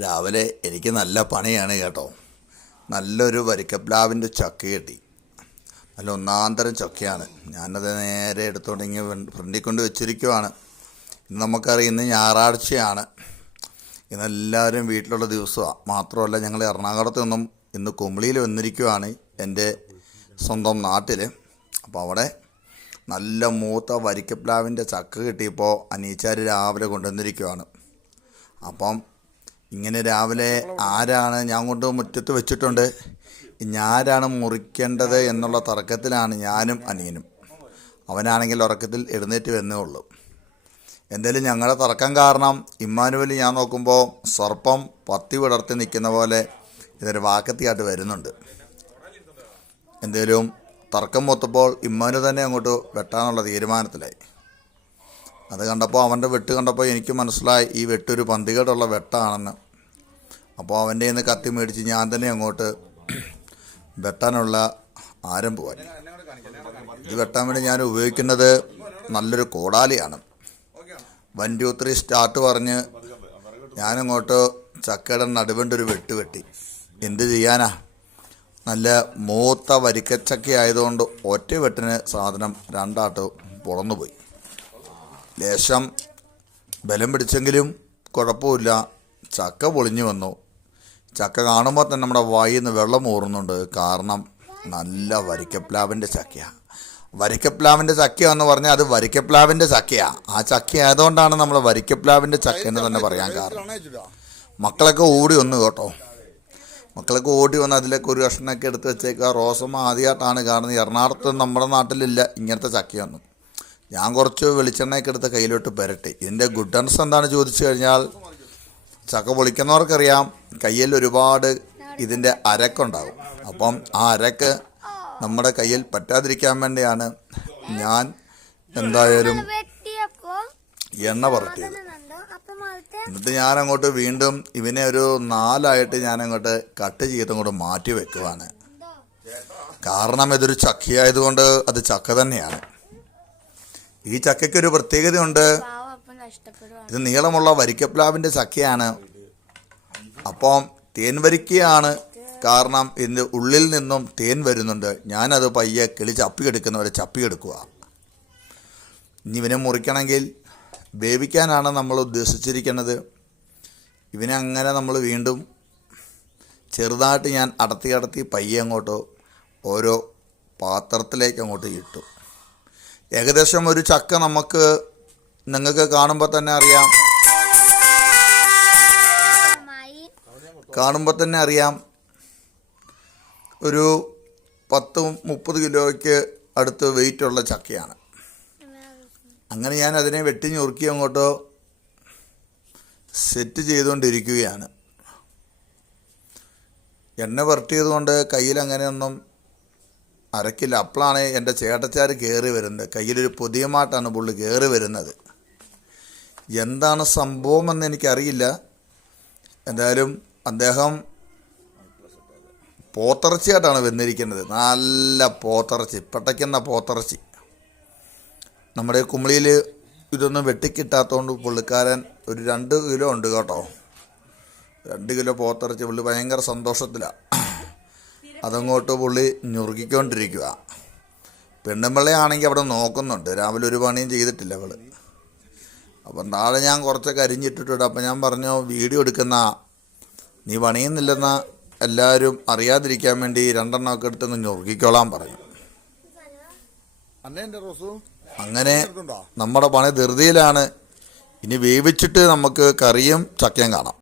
രാവിലെ എനിക്ക് നല്ല പണിയാണ് കേട്ടോ. നല്ലൊരു വരിക്കപ്ലാവിന്റെ ചക്ക കിട്ടി. നല്ല ഒന്നാന്തരം ചക്കയാണ്. ഞാനത് നേരെ എടുത്തുകൊണ്ട് ഇങ്ങനെ ഫ്രണ്ടിൽ കൊണ്ട് വെച്ചിരിക്കുവാണ്. ഇന്ന് നമുക്കറിയാം ഇന്ന് ഞായറാഴ്ചയാണ്. വീട്ടിലുള്ള ദിവസമാണ് മാത്രമല്ല ഞങ്ങൾ എറണാകുളത്ത് നിന്നും ഇന്ന് കുമളിയിൽ വന്നിരിക്കുവാണ് എന്റെ സ്വന്തം നാട്ടിൽ അപ്പോൾ അവിടെ നല്ല മൂത്ത വരിക്കപ്ലാവിന്റെ ചക്ക കിട്ടിയപ്പോൾ അനീച്ചാർ രാവിലെ കൊണ്ടുവന്നിരിക്കുവാണ്. അപ്പം ഇങ്ങനെ രാവിലെ ആരാണ് ഞാൻ കൊണ്ട് മുറ്റത്ത് വെച്ചിട്ടുണ്ട്. ഇനി ആരാണ് മുറിക്കേണ്ടത് എന്നുള്ള തർക്കത്തിലാണ് ഞാനും അനിയനും. അവനാണെങ്കിൽ ഉറക്കത്തിൽ എഴുന്നേറ്റ് വന്നേ ഉള്ളൂ. എന്തായാലും ഞങ്ങളുടെ തർക്കം കാരണം ഇമ്മാനുവൽ ഞാൻ നോക്കുമ്പോൾ സർപ്പം പത്തി വിടർത്തി നിൽക്കുന്ന പോലെ ഇതൊരു വാക്കത്തിയായിട്ട് വരുന്നുണ്ട്. എന്തേലും തർക്കം മൊത്തപ്പോൾ ഇമ്മാനു തന്നെ അങ്ങോട്ട് വെട്ടാനുള്ള തീരുമാനത്തിലായി. അത് കണ്ടപ്പോൾ അവന്റെ വെട്ട് കണ്ടപ്പോൾ എനിക്ക് മനസ്സിലായി ഈ വെട്ടൊരു പന്തികേടുള്ള വെട്ടാണെന്ന്. അപ്പോൾ അവന്റെ നിന്ന് കത്തി മേടിച്ച് ഞാൻ തന്നെ അങ്ങോട്ട് വെട്ടാനുള്ള ആരംഭമായി ഇത് വെട്ടാൻ വേണ്ടി ഞാൻ ഉപയോഗിക്കുന്നത് നല്ലൊരു കോടാലിയാണ്. വൺ ടു ത്രീ സ്റ്റാർട്ട് പറഞ്ഞ് ഞാനങ്ങോട്ട് ചക്കയുടെ നടുവേണ്ട ഒരു വെട്ട് വെട്ടി. എന്ത് ചെയ്യാനാ? നല്ല മൂത്ത വരിക്കച്ചക്ക ആയതുകൊണ്ട് ഒറ്റ വെട്ടിന് സാധനം രണ്ടാട്ട് പൊളന്നുപോയി. ലേശം ബലം പിടിച്ചെങ്കിലും കുഴപ്പമില്ല. ചക്ക പൊളിഞ്ഞു വന്നു. ചക്ക കാണുമ്പോൾ തന്നെ നമ്മുടെ വായിൽ നിന്ന് വെള്ളം ഊറുന്നുണ്ട്. കാരണം നല്ല വരിക്കപ്ലാവിന്റെ ചക്കയാണ് വരിക്കപ്ലാവിന്റെ ചക്കയാണെന്ന് പറഞ്ഞാൽ അത് വരിക്കപ്ലാവിന്റെ ചക്കയാണ് ആ ചക്ക ആയതുകൊണ്ടാണ് നമ്മൾ വരിക്കപ്ലാവിന്റെ ചക്ക എന്ന് തന്നെ പറയാൻ കാരണം. മക്കളൊക്കെ ഓടി വന്നു കേട്ടോ. മക്കളൊക്കെ ഓടി വന്ന് അതിലേക്ക് ഒരു കഷ്ണമൊക്കെ എടുത്ത് വെച്ചേക്കുക. റോസമ്മ ആദ്യമായിട്ടാണ് കാണുന്നത്. എറണാകുളത്ത് നമ്മുടെ നാട്ടിലില്ല ഇങ്ങനത്തെ ചക്കയൊന്നും. ഞാൻ കുറച്ച് വെളിച്ചെണ്ണയൊക്കെ എടുത്ത് കയ്യിലോട്ട് പെരട്ടി. ഇതിന്റെ ഗുഡൻസ് എന്താണ് ചോദിച്ചു കഴിഞ്ഞാൽ ചക്ക പൊളിക്കുന്നവർക്കറിയാം കയ്യിൽ ഒരുപാട് ഇതിന്റെ അരക്കുണ്ടാകും അപ്പം ആ അരക്ക് നമ്മുടെ കയ്യിൽ പറ്റാതിരിക്കാൻ വേണ്ടിയാണ് ഞാൻ എന്തായാലും എണ്ണ പുരട്ടിയത്. എന്നിട്ട് ഞാൻ അങ്ങോട്ട് വീണ്ടും ഇവനെ ഒരു നാലായിട്ട് ഞാൻ അങ്ങോട്ട് കട്ട് ചെയ്തങ്ങോട്ട് മാറ്റി വെക്കുവാണ്. കാരണം ഇതൊരു ചക്കയായതുകൊണ്ട് അത് ചക്ക തന്നെയാണ്. ഈ ചക്കയ്ക്ക് ഒരു പ്രത്യേകതയുണ്ട് ഇത് നീളമുള്ള വരിക്കപ്ലാവിന്റെ ചക്കയാണ്. അപ്പം തേൻ വരിക്കയാണ് കാരണം ഇതിന്റെ ഉള്ളിൽ നിന്നും തേൻ വരുന്നുണ്ട്. ഞാനത് പയ്യെ കിളി ചപ്പിയെടുക്കുന്നവരെ ചപ്പിയെടുക്കുക ഇനി ഇവനെ മുറിക്കണമെങ്കിൽ വേവിക്കാനാണ് നമ്മൾ ഉദ്ദേശിച്ചിരിക്കുന്നത്. ഇവനെ അങ്ങനെ നമ്മൾ വീണ്ടും ചെറുതായിട്ട് ഞാൻ അടത്തി അടത്തി പയ്യെ അങ്ങോട്ട് ഓരോ പാത്രത്തിലേക്ക് അങ്ങോട്ട് ഇട്ടു. ഏകദേശം ഒരു ചക്ക നമുക്ക് നിങ്ങൾക്ക് കാണുമ്പോൾ തന്നെ അറിയാം. കാണുമ്പോൾ തന്നെ അറിയാം. ഒരു പത്ത് മുപ്പത് കിലോയ്ക്ക് അടുത്ത് വെയിറ്റുള്ള ചക്കയാണ്. അങ്ങനെ ഞാൻ അതിനെ വെട്ടി ഞുറുക്കി അങ്ങോട്ടോ സെറ്റ് ചെയ്തുകൊണ്ടിരിക്കുകയാണ് എണ്ണ വരട്ടിയത് കൊണ്ട് കയ്യിൽ അങ്ങനെയൊന്നും അരക്കില്ല അപ്പോഴാണ് എന്റെ ചേട്ടച്ചാർ കയറി വരുന്നത്. കയ്യിലൊരു പുതിയ മാട്ടാണ് പുള്ളി കയറി വരുന്നത്. എന്താണ് സംഭവം സംഭവമെന്ന് എനിക്കറിയില്ല. എന്തായാലും അദ്ദേഹം പോത്തിറച്ചിയായിട്ടാണ് വന്നിരിക്കുന്നത്. നല്ല പോത്തിറച്ചി പെട്ടയ്ക്കുന്ന പോത്തിറച്ചി. നമ്മുടെ കുമളിയിൽ ഇതൊന്നും വെട്ടിക്കിട്ടാത്തതുകൊണ്ട് പുള്ളിക്കാരൻ ഒരു രണ്ട് കിലോ ഉണ്ട് കേട്ടോ. രണ്ട് കിലോ പോത്തിറച്ചി. പുള്ളി ഭയങ്കര സന്തോഷത്തിലാണ് അതങ്ങോട്ട് പുള്ളി ഞുറുക്കിക്കൊണ്ടിരിക്കുക പെണ്ണുമ്പിള്ളയാണെങ്കിൽ അവിടെ നോക്കുന്നുണ്ട്. രാവിലെ ഒരു പണിയും ചെയ്തിട്ടില്ല അവൾ അപ്പം നാളെ ഞാൻ കുറച്ചൊക്കെ അരിഞ്ഞിട്ടിട്ടുണ്ട് അപ്പം ഞാൻ പറഞ്ഞു വീഡിയോ എടുക്കുന്ന നീ പണിയുന്നില്ലെന്ന എല്ലാവരും അറിയാതിരിക്കാൻ വേണ്ടി രണ്ടെണ്ണമൊക്കെ എടുത്ത് ഞുറുക്കിക്കോളാൻ പറഞ്ഞു. അങ്ങനെ നമ്മുടെ പണി ധൃതിയിലാണ്. ഇനി വേവിച്ചിട്ട് നമുക്ക് കറിയും ചക്കയും കാണാം.